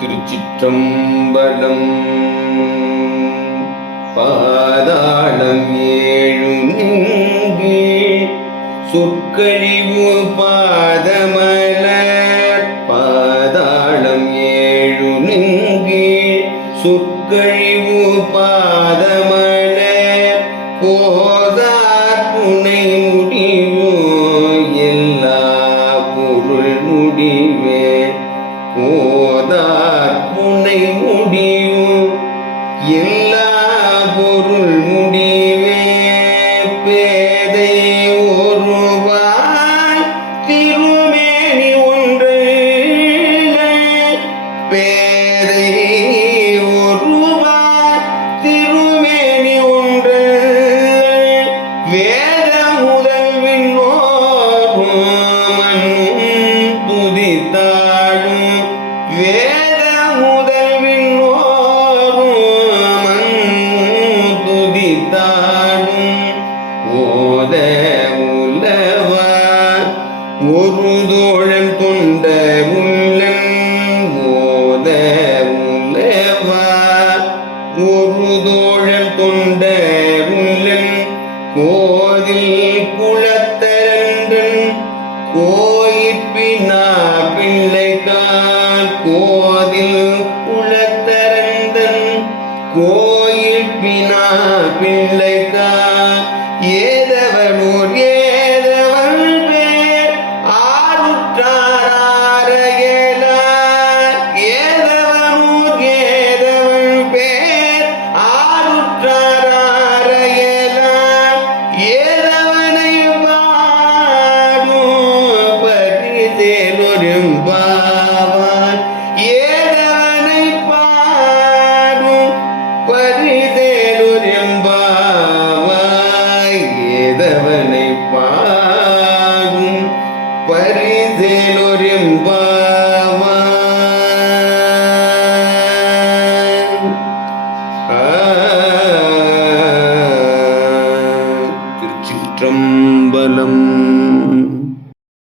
திருச்சிற்றம்பலம். பாதாளம் ஏழு சொற்கழிவு பாதமலர். பாதாளம் ஏழு நெங்கு சொற்கழிவு பாதமலர். போதார் புனை முடிவு எல்லா பொருள் முடிவே போதார் முனை முடியும். எல்லா பொருள் முடிவே பேதை ஒருவாய் திருமேனி ஒன்று பேதை ஒருவாய் திருமேனி ஒன்று வே வேத முதல்வின் துதித்தாடும் ஓத உலவா ஒரு தோழன் தொண்ட உள்ளன் ஓத உலவா ஒரு தோழன் தொண்ட உள்ளன் கோதில் குளத்தரன்றன் கோயிற்பினா பிள்ளைகான் கோதில் குளத்தரந்தன் கோயிற்பினா பிள்ளைகான் ஏதவனூர் ஏதவன் பேர் ஆருற்றாரையலார் ஏதவனூர் ஏதவன் பேர் ஆருற்றாரையலார் ஏதவனை பாகும் பரிசேலொரும் பாவாய் திருச்சிற்றம்பலம்.